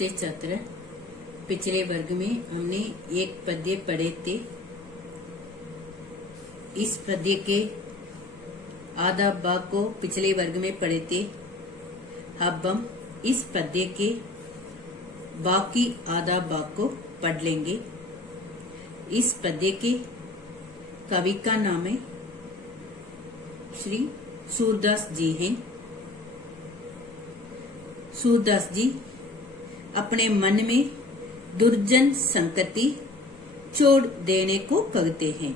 नमस्ते छात्र। पिछले वर्ग में हमने एक पद्य पढ़े थे। इस पद्य के आधा भाग को पिछले वर्ग में पढ़े थे। अब हम इस पद्य के बाकी आधा भाग को पढ़ लेंगे। इस पद्य के कवि का नाम है श्री सूरदास जी हैं। सूरदास जी अपने मन में दुर्जन संगति छोड़ देने को कहते हैं।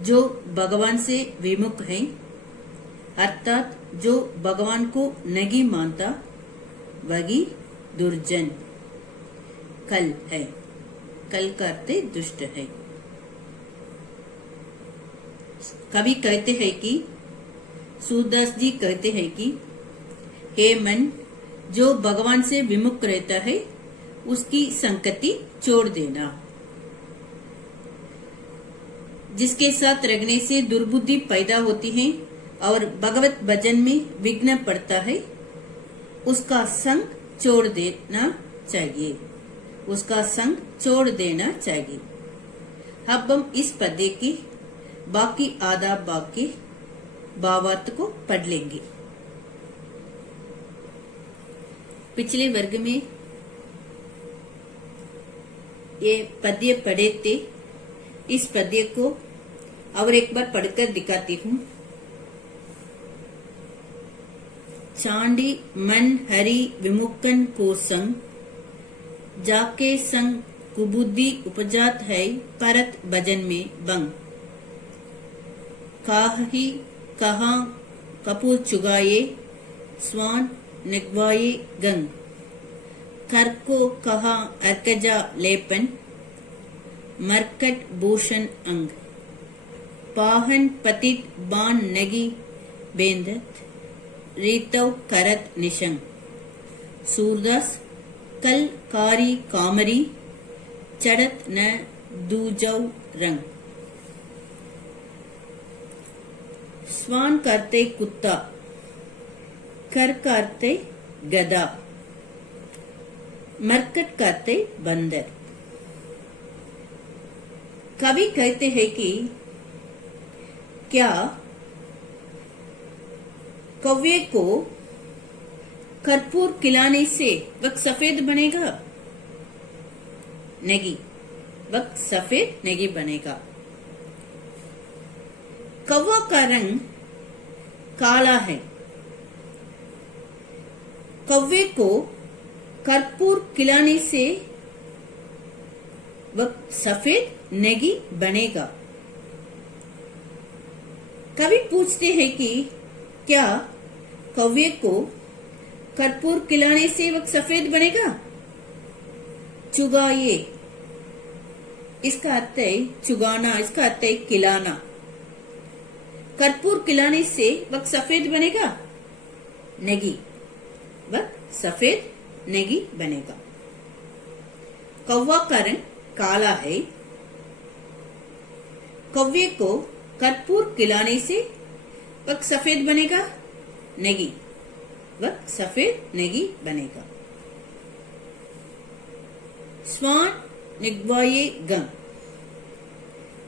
जो भगवान से विमुख हैं, अर्थात जो भगवान को नहीं मानता, वही दुर्जन कल है। कल का अर्थ दुष्ट है। कवि कहते हैं कि सूरदास जी कहते हैं कि हे मन, जो भगवान से विमुख रहता है उसकी संगति छोड़ देना। जिसके साथ रहने से दुर्बुद्धि पैदा होती है और भगवत भजन में विघ्न पड़ता है, उसका संग छोड़ देना चाहिए। उसका संग छोड़ देना चाहिए। अब हम इस पद्य के बाकी आधा भाग के भावार्थ को पढ़ लेंगे। पिछले वर्ग में ये पद्य पढ़े थे। इस पद्य को और एक बार पढ़कर दिखाती हूँ। चांडी मन हरि विमुखन को संग, जाके संग कुबुद्धि उपजात है परत भजन में बंग। काहि कहा कपूर चुगाए, स्वान निगवाये गंग। कर को कहा अर्कजा लेपन, मरकट भूषण अंग। पाहन पतित बान नगी बेंदत, रीतव करत निशंग। सूरदास कल कारी कामरी, चढ़त न दूजव रंग। स्वान करते कुत्ता, कर करते गधा, मरकट करते बंदर। कवि कहते हैं कि क्या कौवे को कर्पूर खिलाने से वह सफेद बनेगा? नहीं, वह सफेद नहीं बनेगा। कौवा का रंग काला है। कौवे को कर्पूर खिलाने से वह सफेद नहीं बनेगा। कवि पूछते हैं कि क्या कौवे को कर्पूर खिलाने से वह सफेद बनेगा? चुगाए, इसका अर्थ है चुगाना, इसका अर्थ है खिलाना। कर्पूर खिलाने से वह सफेद बनेगा? नहीं, वह सफेद नहीं बनेगा। कौवा का रंग काला है। कौवे को कर्पूर खिलाने से वह सफेद बनेगा? नहीं, वह सफेद नहीं बनेगा। स्वान निगवाये गंग।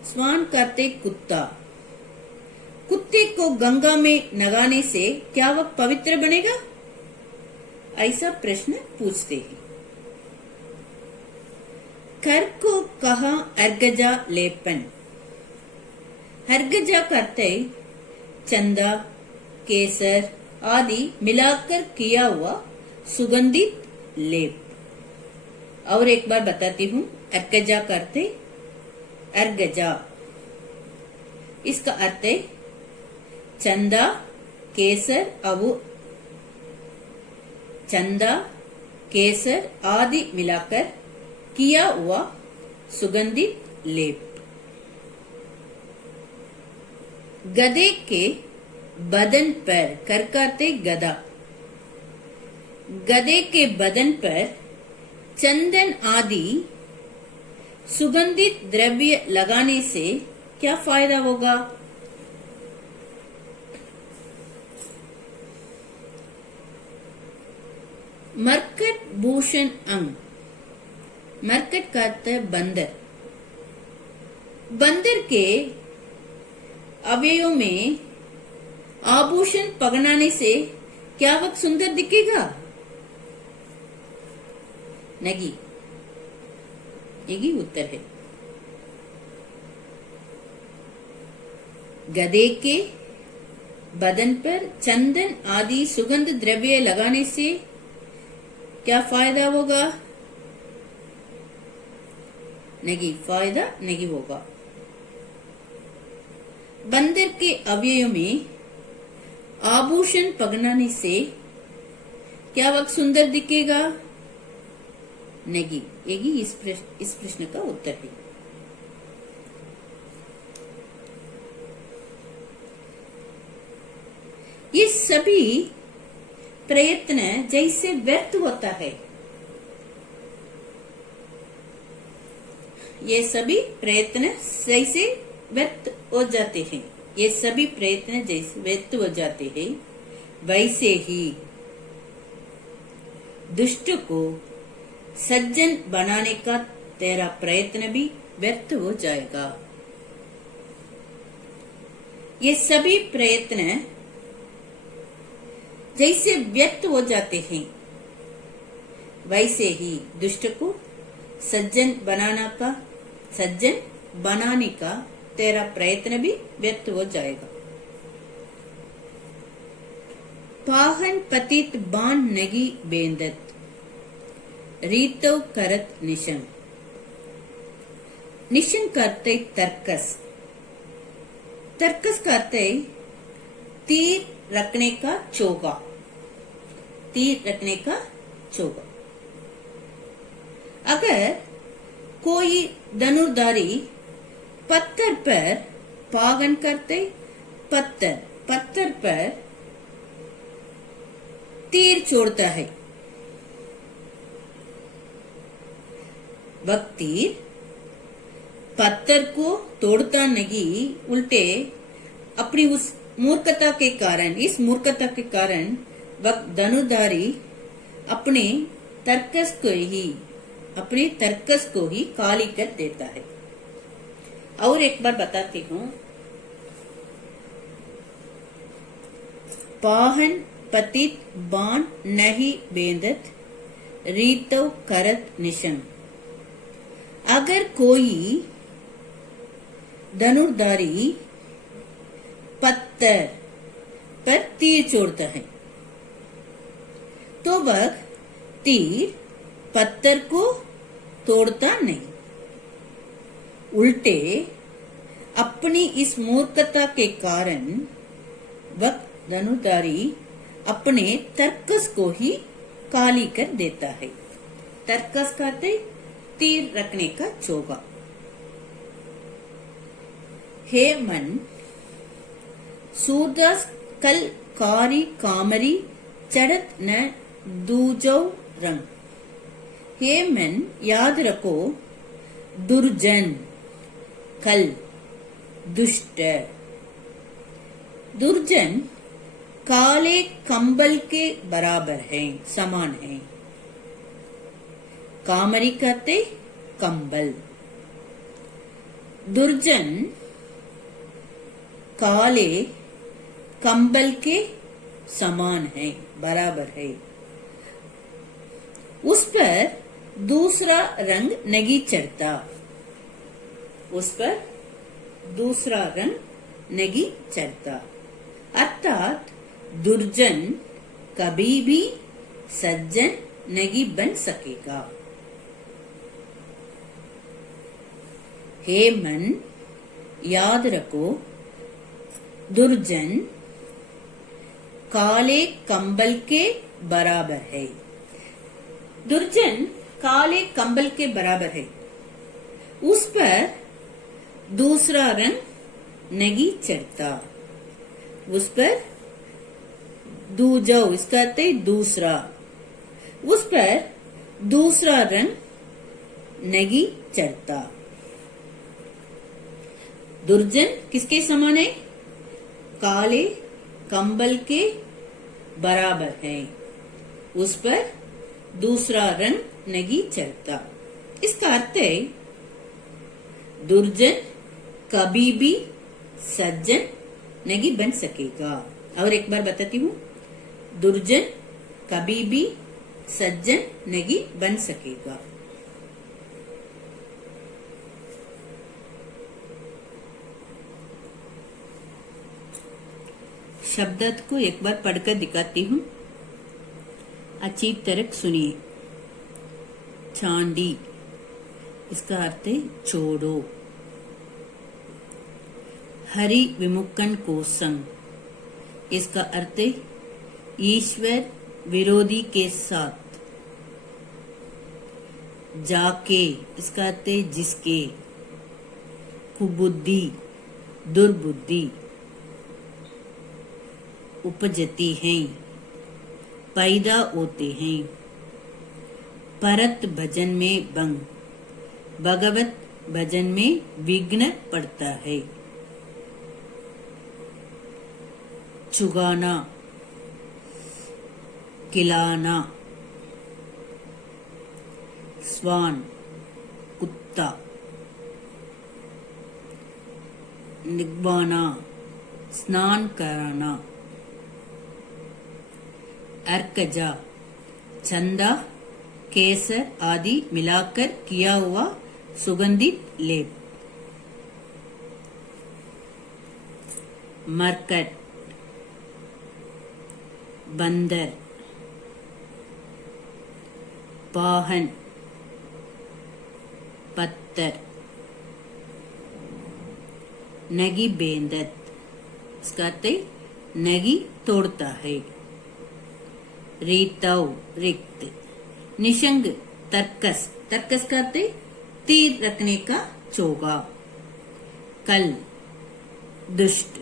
स्वान करते कुत्ता। कुत्ते को गंगा में नगाने से क्या वह पवित्र बनेगा? ऐसा प्रश्न पूछते हैं। कर को कहा अर्गजा लेपन। अर्गजा करते चंदा, केसर आदि मिलाकर किया हुआ सुगंधित लेप। और एक बार बताती हूँ। अर्गजा करते अर्गजा, इसका अर्थ है चंदा, केसर चंदा, केसर आदि मिलाकर किया हुआ सुगंधित लेप। गधे के बदन पर, कर करते गधा, गधे के बदन पर चंदन आदि सुगंधित द्रव्य लगाने से क्या फायदा होगा? मरकट भूषण अंग। मरकट का अर्थ है बंदर। बंदर के अवयवों में आभूषण पहनाने से क्या वह सुंदर दिखेगा? नहीं, यही उत्तर है। गधे के बदन पर चंदन आदि सुगंध द्रव्य लगाने से क्या फायदा होगा? नहीं, फायदा नहीं होगा। बंदर के अवयव में आभूषण पहनाने से क्या वह सुंदर दिखेगा? नहीं, यही इस प्रश्न का उत्तर है। ये सभी प्रयत्न जैसे व्यर्थ होता है। ये सभी प्रयत्न जैसे व्यर्थ हो जाते हैं। ये सभी प्रयत्न जैसे व्यर्थ हो जाते हैं, वैसे ही दुष्ट को सज्जन बनाने का तेरा प्रयत्न भी व्यर्थ हो जाएगा। ये सभी प्रयत्न जैसे व्यक्त हो जाते हैं, वैसे ही दुष्ट को सज्जन बनाने का तेरा प्रयत्न भी व्यर्थ हो जाएगा। पाहन पतित बाण नगी बेंदत, रीतव करत निशम। निशम का अर्थ है तर्कस। तर्कस का अर्थ है तीर रखने का चोगा। तीर रखने का चोगा। अगर कोई धनुर्धारी पत्थर पर पागन करते, पत्थर पर तीर छोड़ता है, वह तीर पत्थर को तोड़ता नहीं, उल्टे अपनी उस मूर्खता के कारण वह धनुर्धारी अपने तर्कस को ही काली कर देता है। और एक बार बताती हूँ। पाहन पतित बाण नहीं बेंदत, रीतव करत निशम। अगर कोई धनुर्धारी पत्थर पर तीर छोड़ता है, तो वह तीर पत्थर को तोड़ता नहीं, उल्टे अपनी इस मूर्खता के कारण वह धनुर्धारी अपने तर्कस को ही काली कर देता है। तर्कस कहते तीर रखने का चोगा। हे मन, सूरदास कल कारी कामरी चढ़त न दूजो रंग। हे मन, याद रखो, दुर्जन कल दुष्ट। दुर्जन काले कंबल के बराबर है, समान है। कामरी कहते कंबल। दुर्जन काले कंबल के समान है, बराबर है। उस पर दूसरा रंग नहीं चढ़ता। उस पर दूसरा रंग नहीं चढ़ता। अर्थात दुर्जन कभी भी सज्जन नहीं बन सकेगा। हे मन, याद रखो, दुर्जन काले कंबल के बराबर है। दुर्जन काले कंबल के बराबर है। उस पर दूसरा रंग नहीं चढ़ता। उस पर दूजो, इसका अर्थ है दूसरा। उस पर दूसरा रंग नहीं चढ़ता। दुर्जन किसके समान है? काले कंबल के बराबर है। उस पर दूसरा रंग नहीं चढ़ता। इसका अर्थ है दुर्जन कभी भी सज्जन नहीं बन सकेगा। और एक बार बताती हूँ, दुर्जन कभी भी सज्जन नहीं बन सकेगा। शब्दार्थ को एक बार पढ़कर दिखाती हूँ, अच्छी तरह सुनिए। चांडी, इसका अर्थ है छोड़ो। हरि विमुक्तन कोसम, इसका अर्थ है ईश्वर विरोधी के साथ। जाके, इसका अर्थ है जिसके। कुबुद्धि, दुर्बुद्धि। उपजती हैं, पैदा होते हैं। परत भजन में भंग, भगवत भजन में विघ्न पड़ता है। चुगाना, खिलाना। स्वान, कुत्ता। निग्वाना, स्नान कराना। अर्कजा, चंदा, केसर आदि मिलाकर किया हुआ सुगंधित लेप। मरकट, बंदर। पाहन, पत्थर। नगी बेंदत, इसका अर्थ नगी तोड़ता है। रीतव, रिक्त। निशंग, तर्कस, तर्कस का अर्थ तीर रखने का चोगा। कल, दुष्ट।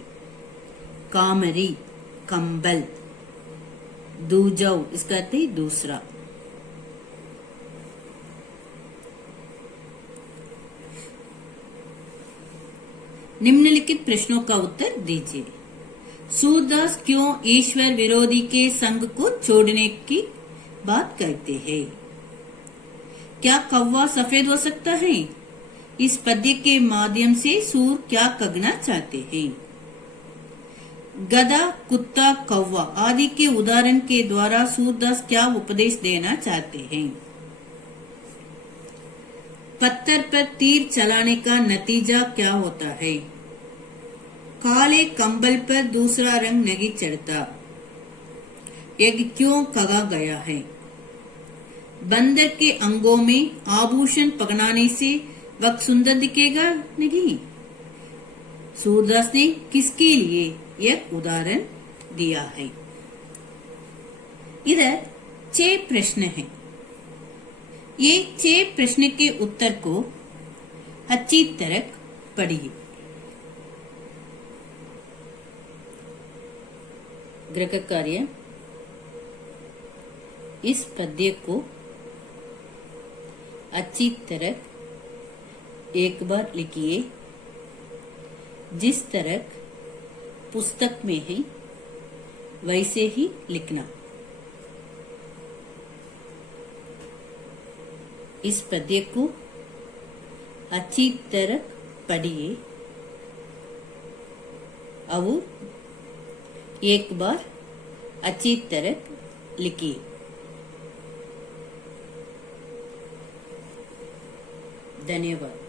कामरी, कंबल। दूजव, इसका अर्थ दूसरा। निम्नलिखित प्रश्नों का उत्तर दीजिए। सूरदास क्यों ईश्वर विरोधी के संग को छोड़ने की बात कहते हैं? क्या कौवा सफेद हो सकता है? इस पद्य के माध्यम से सूर क्या कहना चाहते हैं? गधा, कुत्ता, कौवा आदि के उदाहरण के द्वारा सूरदास क्या उपदेश देना चाहते हैं? पत्थर पर तीर चलाने का नतीजा क्या होता है? काले कंबल पर दूसरा रंग नहीं चढ़ता। यज्ञ क्यों कहा गया है? बंदर के अंगों में आभूषण पहनाने से वह सुंदर दिखेगा नहीं। सूरदास ने किसके लिए यह उदाहरण दिया है? इधर 6 प्रश्न हैं। ये 6 प्रश्न के उत्तर को अच्छी तरह पढ़िए। गृह कार्य, इस पद्य को अच्छी तरह एक बार लिखिए। जिस तरह पुस्तक में है वैसे ही लिखना। इस पद्य को अच्छी तरह पढ़िए और एक बार अच्छी तरह लिखिए। धन्यवाद।